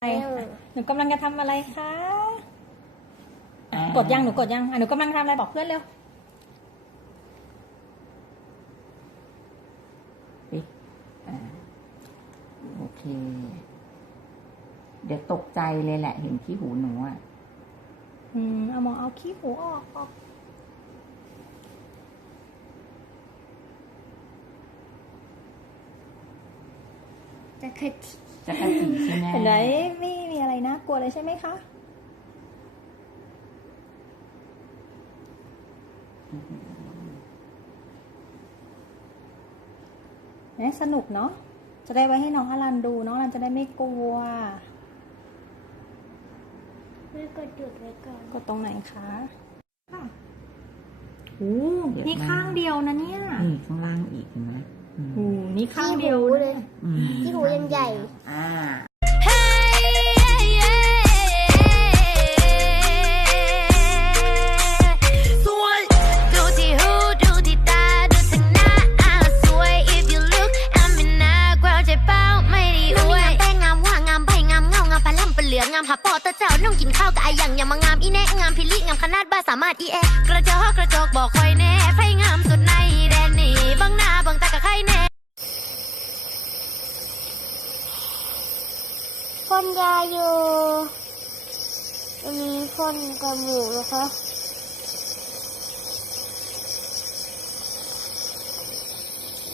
อะไรหนูกำลังจะทำอะไรคะอ่ากดยังหนูกดยังอะหนูกำลังทำอะไรบอกเพื่อนเร็วปิดอ่าโอเค เดี๋ยวตกใจเลยแหละ เห็นที่หูหนูอะ อืมเอาหมอเอาขี้หูออกออกจะคือ จะกระจีใช่ไหมเห็นไหมไม่มีอะไรนะกลัวเลยใช่ไหมคะเนี่ยสนุกเนาะ จะได้ไว้ให้น้องอลันดูน้องอลันจะได้ไม่กลัวไม่กดหยุดไว้ก่อนกดตรงไหนคะค่ะโอ้เยอะมกนี่ข้างเดียวนะเนี่ยนี่ข้างล่างอีกเห็นไหมอืมโอ้นี่ข้างเดียวที่หูเลยอืมที่หูยังใหญ่ อ่า สวย ดูที่หูดูที่ตา ดูทั้งหน้าอะสวย if you look อะไม่น่ากลัวใจเป้าไม่ได้อวยงามแป้งงามว่างามใบงามเงางามปลาล่ำปลาเหลืองงามหาปอตะเจ้าน้องกินข้าวกับไอหยังอย่ามางามอีแน่งามพิลิงามขนาดบ้าสามารถอีแอกระจอกกระจกบอกคอยแน่ไฟงามสุดในแดนนี้ บังหน้าบังตากับใครแน่พ่นยาอยู่อันนี้พ่นจมูกนะคะ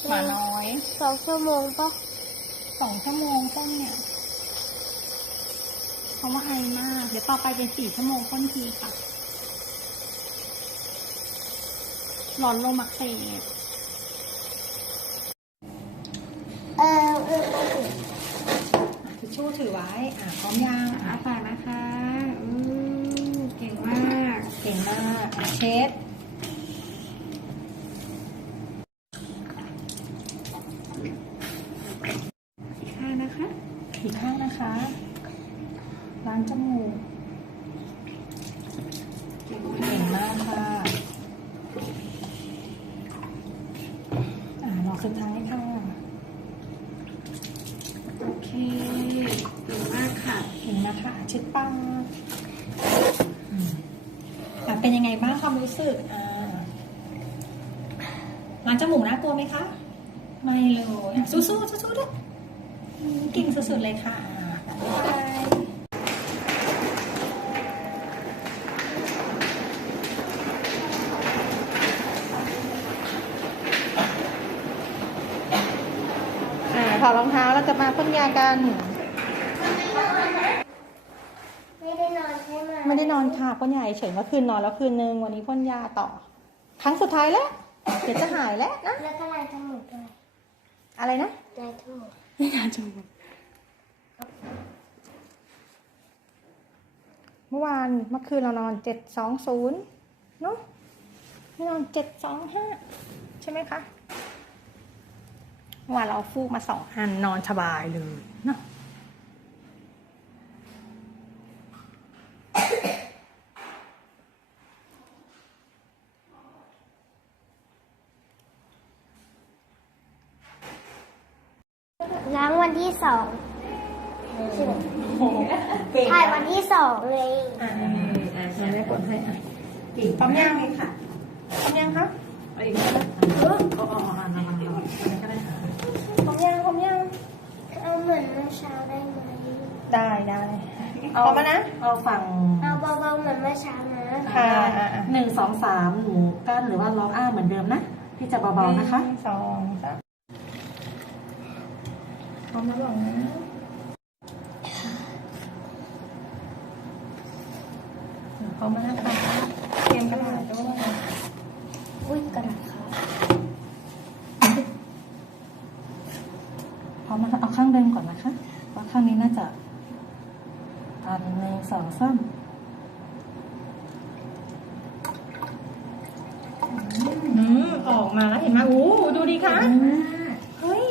หมาน้อยสองชั่วโมงปะสองชั่วโมงต้นเนี่ยเพราะว่าไอมาก เดี๋ยวต่อไปเป็นสี่ชั่วโมงต้นทีค่ะ หลอนลมอักเสบ เออเออเออ ทิชชู่ถือไว้ อะพร้อมยังอะปากนะคะอืมเก่งมาก เก่งมากอะเช็ดอีกข้างนะคะ อีกข้างนะคะ ล้างจมูก เก่งมากค่ะ อ่าหลอกสุดท้ายค่ะ โอเคเก่งมากค่ะเห็นนะคะเช็ดปากอะเป็นยังไงบ้างความรู้สึกอ่าล้างจมูกน่ากลัวไหมคะ ไม่เลยอะสู้ๆสู้ๆด้วยอืมเก่งสุดๆเลยค่ะบ๊ายบายอ่าถอดรองเท้าแล้วจะมาพ่นยากัน ไม่ได้นอนใช่ ไหมไม่ได้นอนค่ะพ่นยาเฉยๆเมื่อคืนนอนแล้วคืนนึงวันนี้พ่นยาต่อ ครั้งสุดท้ายแล้ว เดี๋ยวจะหายแล้วนะแล้วก็ลายจมูกด้วยอะไรนะลายจมูกไม่น่าจมูกเมื่อวานเมื่อคืนเรานอนเจ็ดสองศูนย์เนาะไม่นอนเจ็ดสองห้าใช่ไหมคะเมื่อวานเราเอาฟูกมาสองอันนอนสบายเลยเนาะ ล้างวัน ที่สองใช่ไหมถ่ายวันที่สองเลยอ่าเราได้กดให้อะพร้อมยังเลยค่ะพร้อมยังคะเอออ๋ออ๋ออ๋ออ๋ออ๋อก็ได้ค่ะพร้อมยังพร้อมยังเอาเหมือนเมื่อเช้าได้ไหมได้ได้พร้อมแล้วนะเอาฝั่งเอาเบาๆเหมือนเมื่อเช้านะค่ะอะอะหนึ่งสองสามหนูกั้นหรือว่าร้องอ้าเหมือนเดิมนะที่จะเบาๆนะคะหงสองสาม พร้อมแล้วบอกนะพร้อมแล้วนะคะเตรียมกระดาษด้วยอุ้ยกระดาษค่ะพร้อมนะคะเอาข้างเดิมก่อนนะคะว่าข้างนี้น่าจะอันหนึ่งสองสามอออกมาแล้วเห็นไหมอู้ดูดิคะเฮ้ย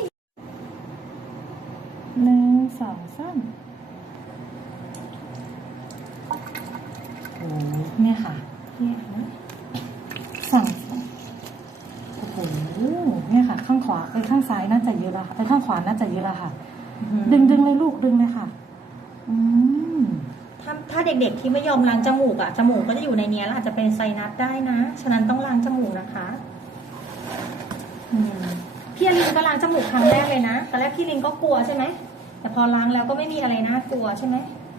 หนึ่ง สองสามโอ้เนี่ยค่ะเนี่ยเห็นไหมสั่งโอ้โหเนี่ยค่ะ ข้างขวาเออข้างซ้ายน่าจะเยอะแล้วค่ะเออข้างขวาน่าจะเยอะแล้วค่ะ ดึงดึงเลยลูกดึงเลยค่ะ อืมเด็กๆที่ไม่ยอมล้างจมูกอะจมูกก็จะอยู่ในเนี้ยแล้วอาจจะเป็นไซนัสได้นะ ฉะนั้นต้องล้างจมูกนะคะอืมพี่อลินก็ล้างจมูกครั้งแรกเลยนะตอนแรกพี่ลินก็กลัวใช่ไหม แต่พอล้างแล้วก็ไม่มีอะไรน่ากลัวใช่ไหม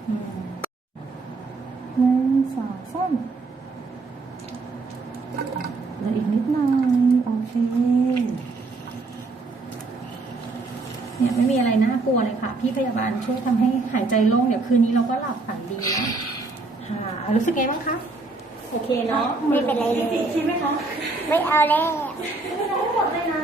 อืมหนึ่งสองสามเหลืออีกนิดหน่อยโอเคเนี่ยไม่มีอะไรน่ากลัวเลยค่ะ พี่พยาบาลช่วยทำให้หายใจโล่งเดี๋ยวคืนนี้เราก็หลับฝันดีนะค่ะรู้สึกไงบ้างคะโอเคเนาะไม่เป็นไรเลยใช่ไหมคะไม่เอาแล้วไม่เป็นไรหมดเลยนะ